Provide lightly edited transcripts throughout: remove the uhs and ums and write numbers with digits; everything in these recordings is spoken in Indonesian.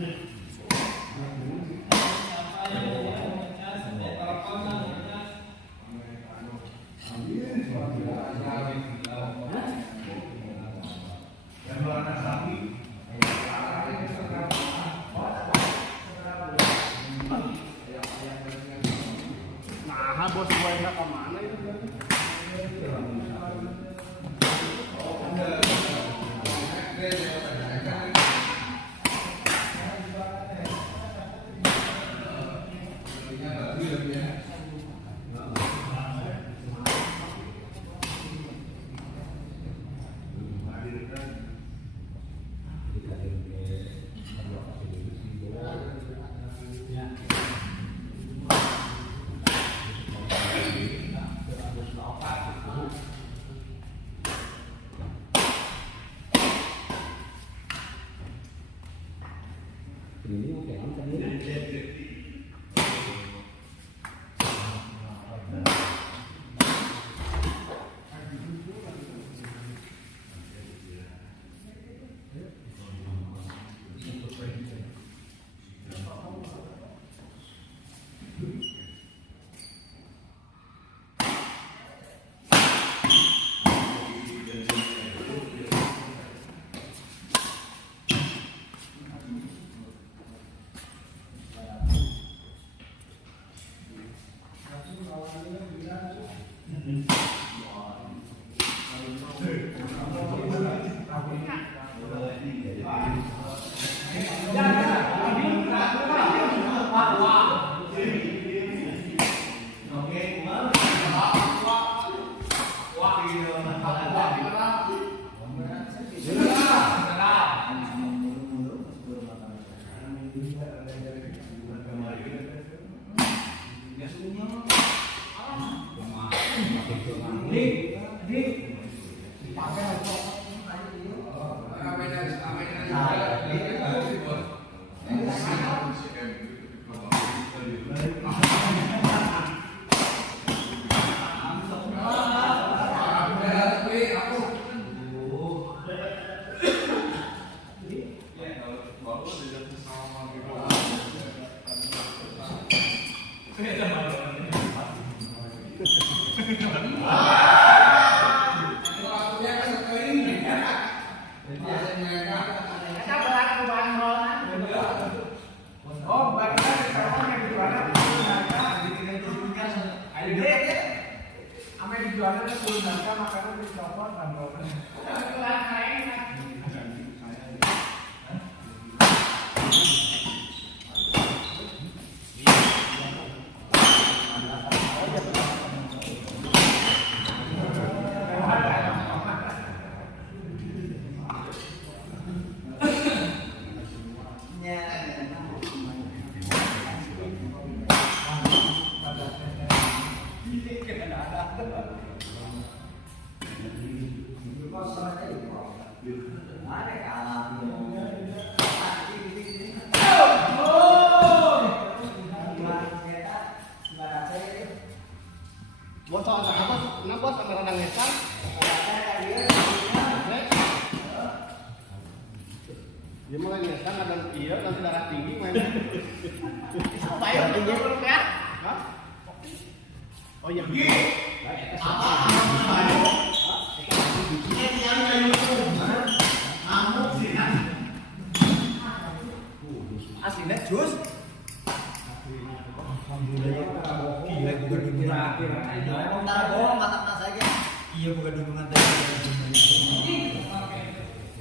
Nah, bos gue nggak kemana itu? Ini oke kan tadi. Bos soal apa? Kenapa bos sampai radang ngesan? Dia mulai ngesan kadang iya dan darah tinggi mainnya. Bayar tinggi belum ya? Hah? Oh iya. Aslinya jus. Gila juga dukungan akhir. Bentar bohong mata saja. Iya bukan dukungan tadi.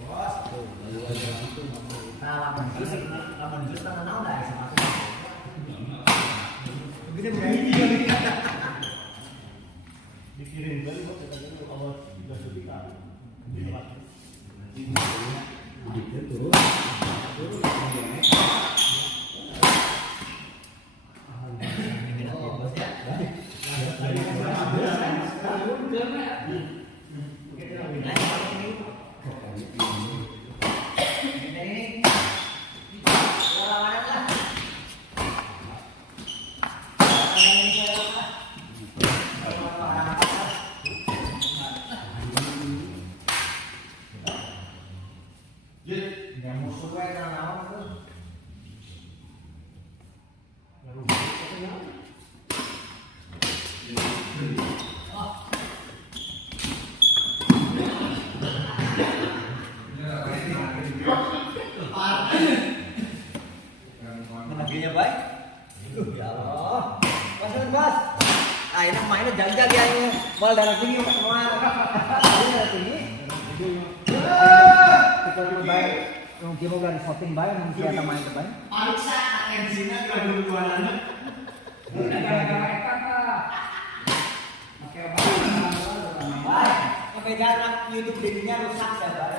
Bos. Nah, laman jus tanah naon dah sama. Begitu begini. Dikirim kali kok katanya awal 13 juta. Begitu tuh. Tenaginya baik. Ya Allah. Mas. Ah, ini mainnya jaga dia ini. Mal darah tinggi semua. Ini darah tinggi. Kita mau bayar. Mungkin mau dari shopping bayar mungkin kita main ke bayar. Pariksa atensinya ke dua-duanya. Baik. Sampai jarak YouTube dirinya rusak saja.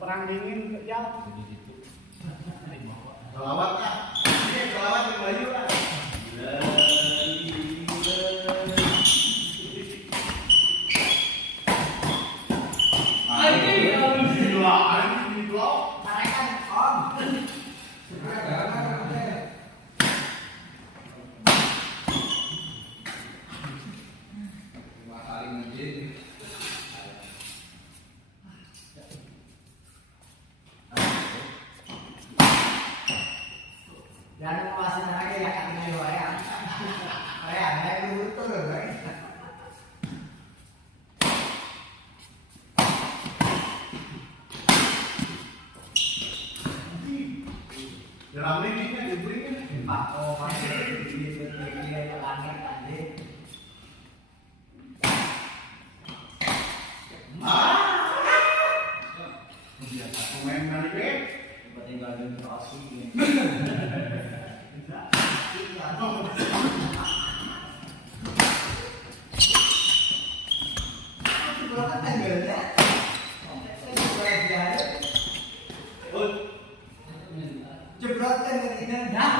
Perang dingin jauh. Selawat lah. Ini selawat di Bayu lah. Dan masih lagi ya kaki dua ya. Saya dulu tuh guys. Ramai ini dibelinya. Pak, oh masih di langit tadi. Pemain kali ini. Tinggal di Aussie. Jebratan ketinggalan dah.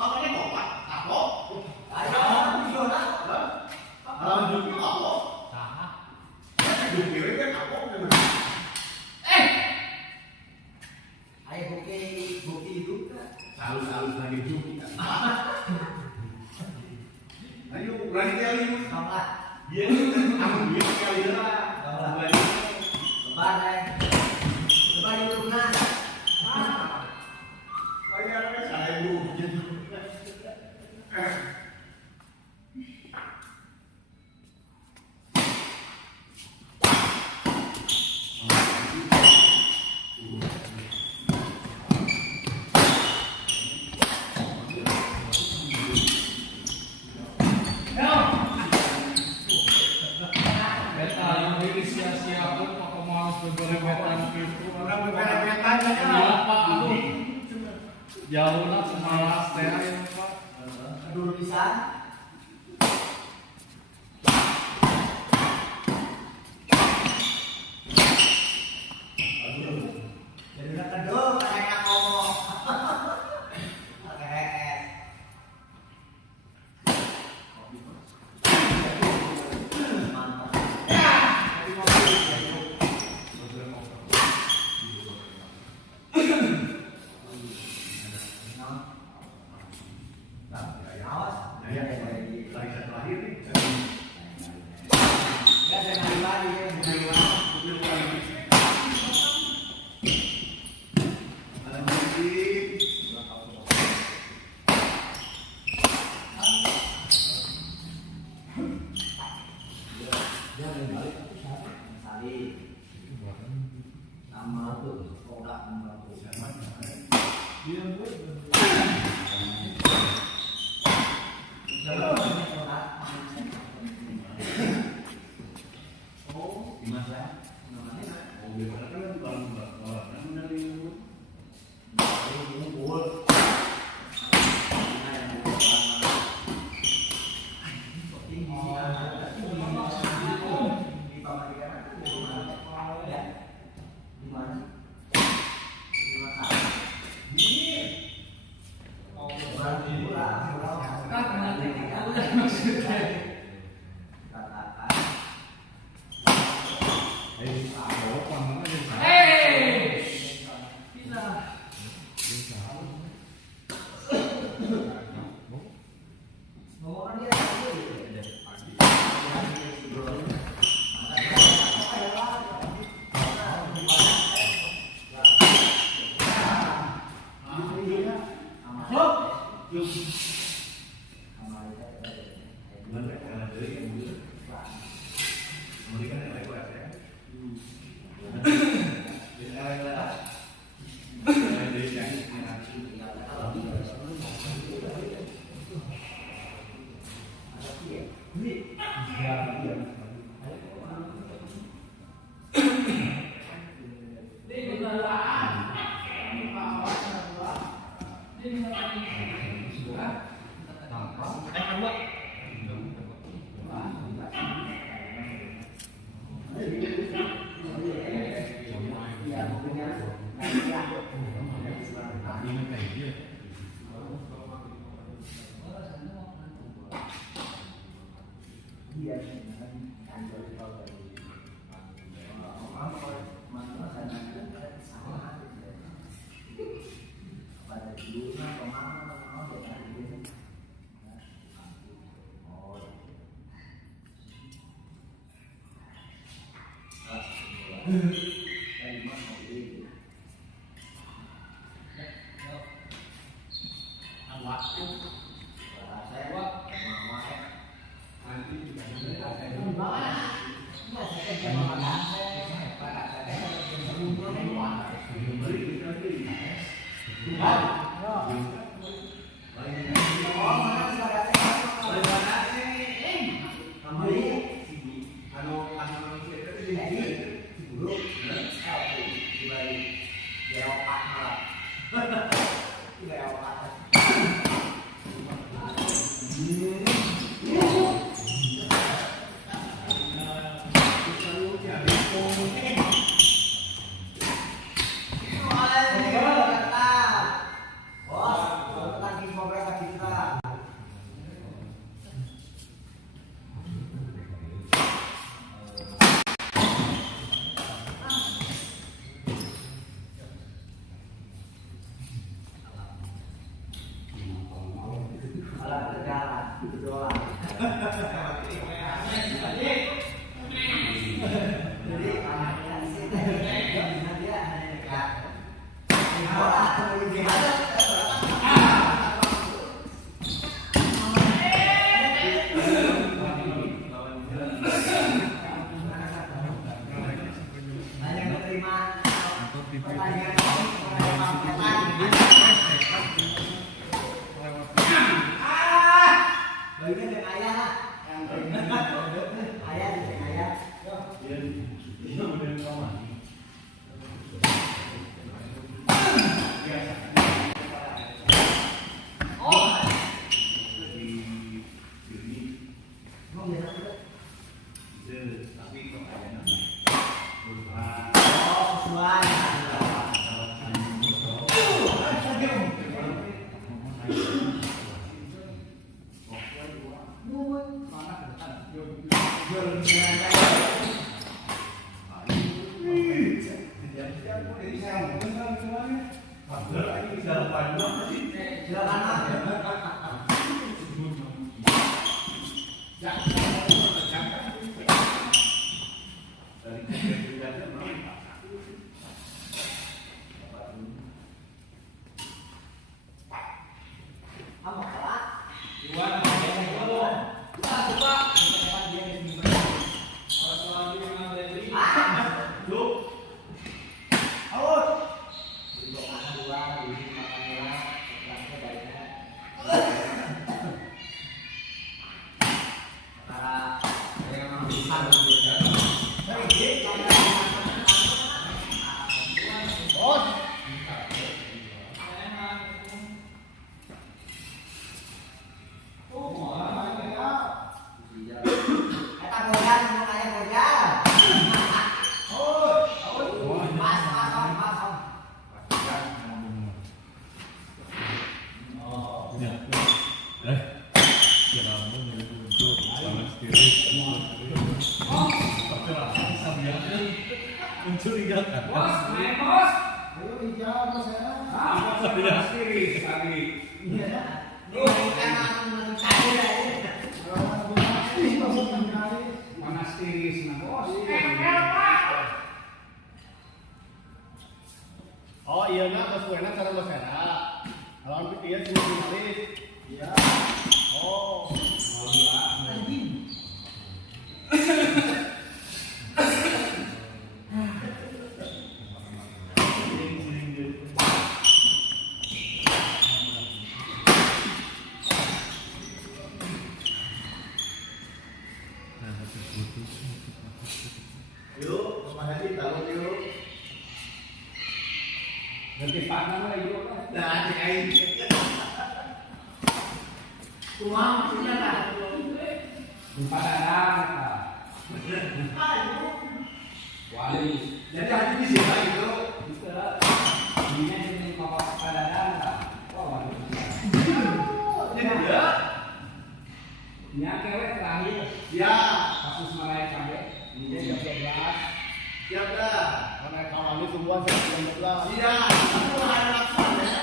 Makanya kok Pak, kapok. Ayo, video lah. Kalau dulu kapok. Nah, Dulu kiri kan kapok memang. Ayo bukti hidup kan. Halus-halus lagi cuci. Ayo, berani kali. Tongkat. Dia aku dia kali lah. Lebar deh. Lebar di turunan. Bagaimana saya bu? beta yang diri sia-sia pun kok mau beberebetan gitu. Orang berbeda-beda aja. Iya Pak, aduh. Jauh lah malas teh ya Pak. Dulu bisa. Jadi udah kedua kayak ngomong. Oke. Mantap. Awas. Ya, lagi satu lahir nih. Ya jangan lari ya. Ada musik. Sali. Nama tuh produk membantu. Oh, gimana? Oh, gimana kan barang-barang dari Mencurigakan. Bos, naik bos. Ayo hijau Mas Hera. Panas kiri sekali. Panas kiri senang bos. Oh iya nak, Mas Wena cara Mas Hera. Lawan iya cuma finalis. Iya. Oh. Yuk, Mas Hadi tahu yuk. Ganti partner lagi yuk. Nah, dikain. Kumang maksudnya tak? Jumpa dadang. Wali. Jadi Hadi di sini gitu. Bisa. Ini jadi bapak dadang. Oh, wali. Jadi ya. Ini cewek terakhir. Ya. Kasus Malaya Cabe. Ini jam 12. Siap dah. Karena kawan itu semua saya 19. Iya. Tuhan laksan ya.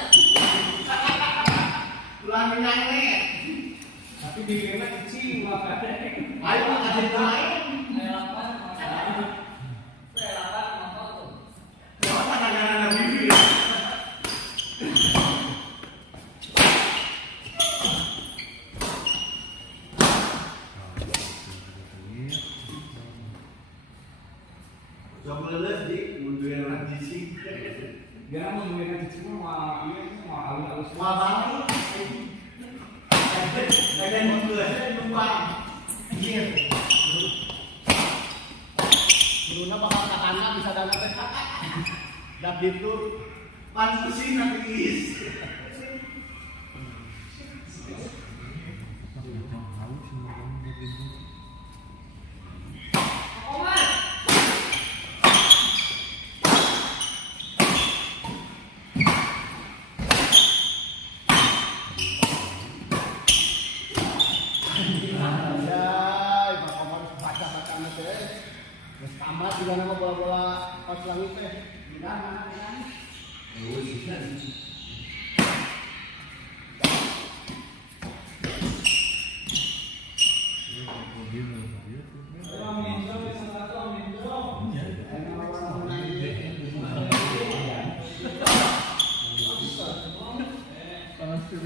Tuhan menyangnya. Tapi bibirnya kecil makanya. Ayo kasih main. Siapa kadang-kadang bibir. Coba les di mundurin orang jisi. Dia mau mengenai kecil mau halus-halus. Wah banget. Ada mundurin numpang. Iya. Luna bakal kakana bisa dapat dak ditur pantusin habis. Tamat juga nama bola-bola pas langit teh. Gimana? Hijau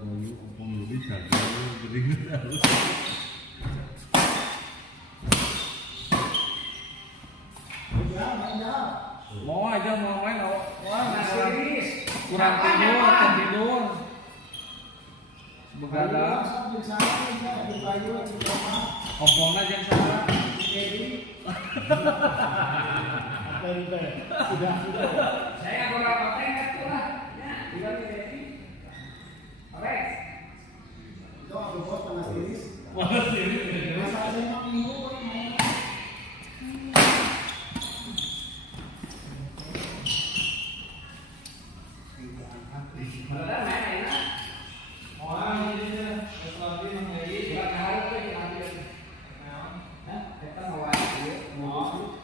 bayu opong jadi jago jadi harus mau aja mau main kurang tidur atau tidur begadang opong aja yang salah Sudah. Saya kurang apa itu lah. Ya, tinggal ini. Oke. Itu aku bos panas tiris. malas diri Masa saya mau minggu. Ada main enak. Orang ini sesuatu yang menjadi bakal itu yang ambil. Hah? Kita mau aja. Mau.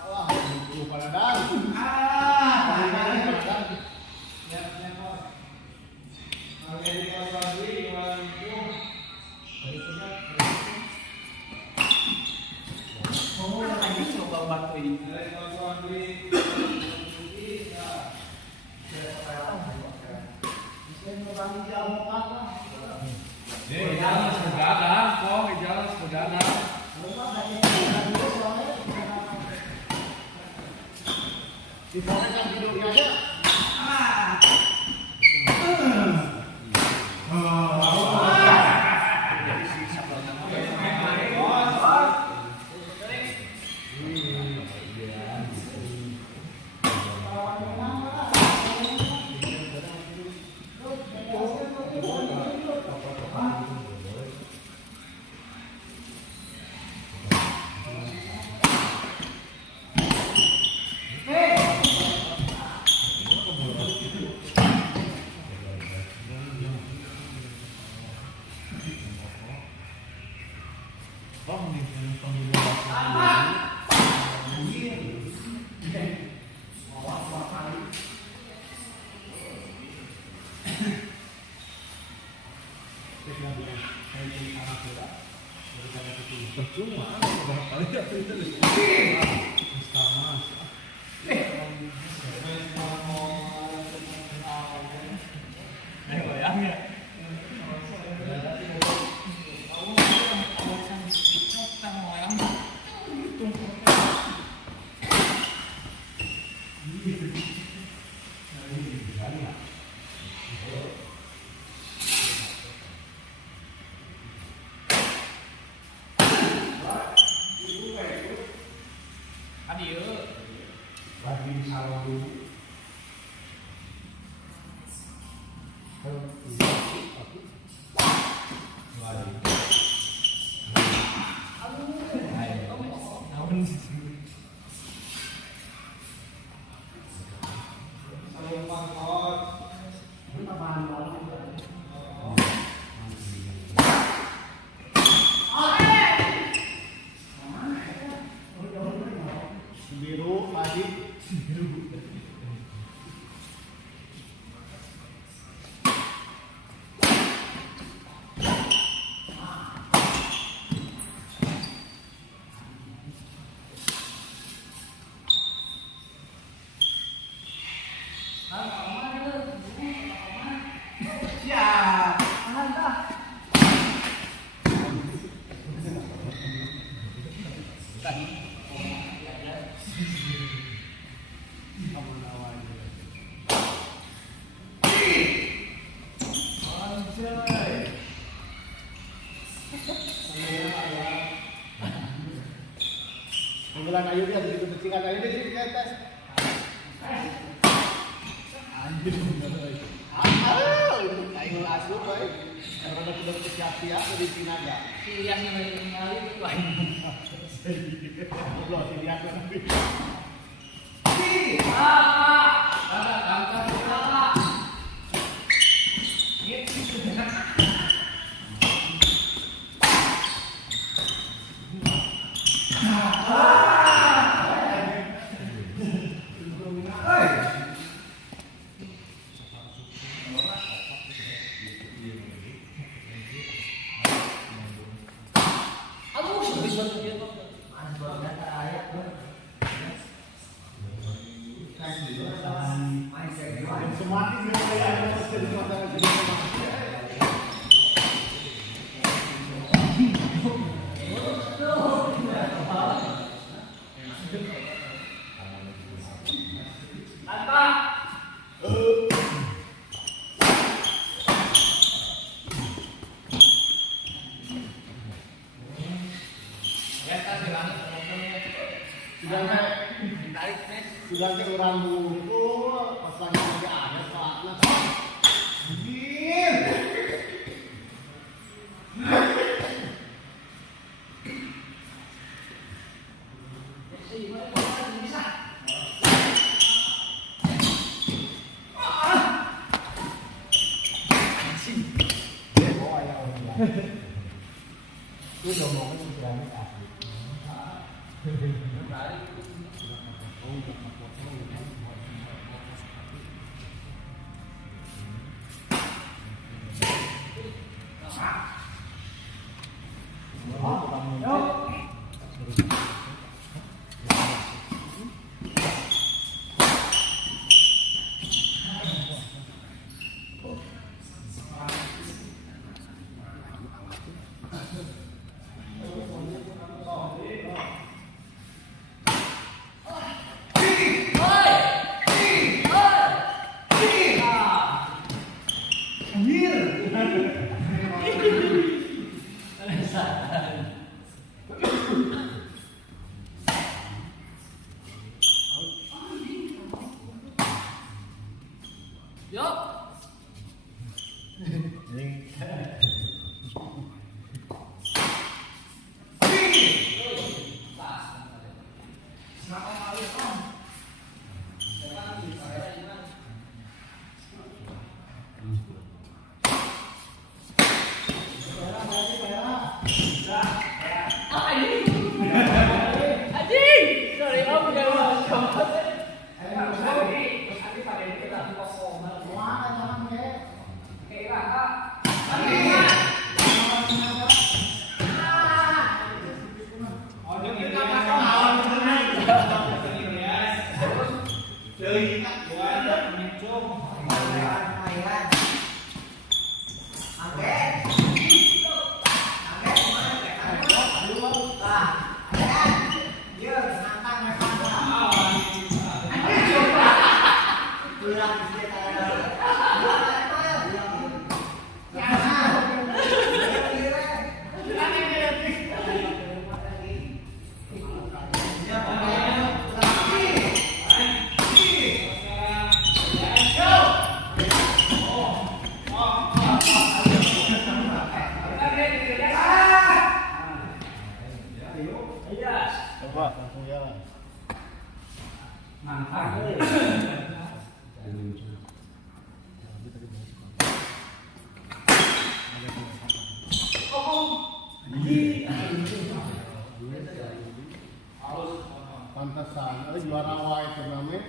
Allah, lupa ladang. jalan begadang kok jalan begadang Di sana kan tidurnya aja. Lagi di salon dulu. Biru lagi. Unggulan Ayu dia begitu becingan Ayu dia di atas. Anjir bener. Ayu asup baik. Karena sudah siap-siap di Sinaga. Yang kali itu Belum dilihat nanti. ada angkat Aduh, bisa dia tuh. Ada data ayah. mati gara-gara jadi masalah jadi mati. Sudah ke orang itu pas lagi ada saatnya. Itu udah mau istilahnya asli. Pantesan, juara wae turnamen.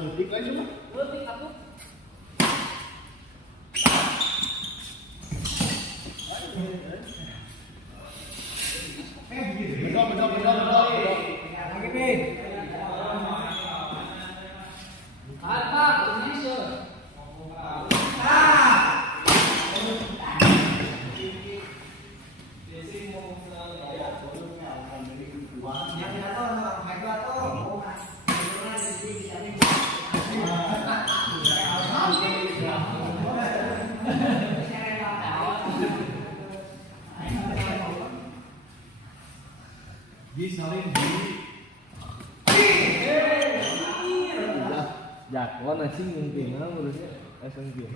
Detik aja mah. Detik aku. Bedok. Lagi nih. Apa? Indonesia. Jadwal nasi mungkin menurutnya SNG.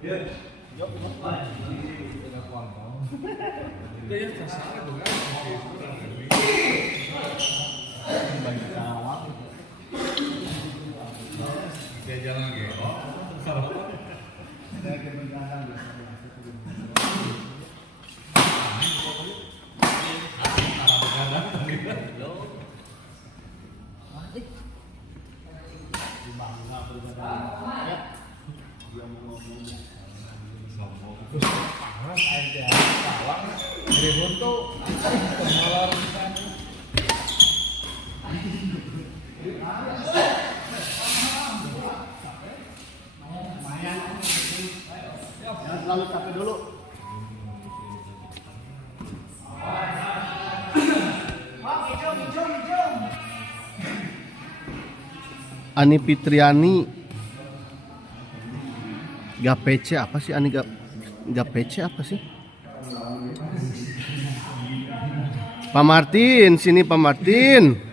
Dia tersalah juga. Dia jalan gitu. Jangan terlalu capek dulu. Ani Fitriani Gapece apa sih Ani Gapece apa sih? Pak Martin, sini Pak Martin.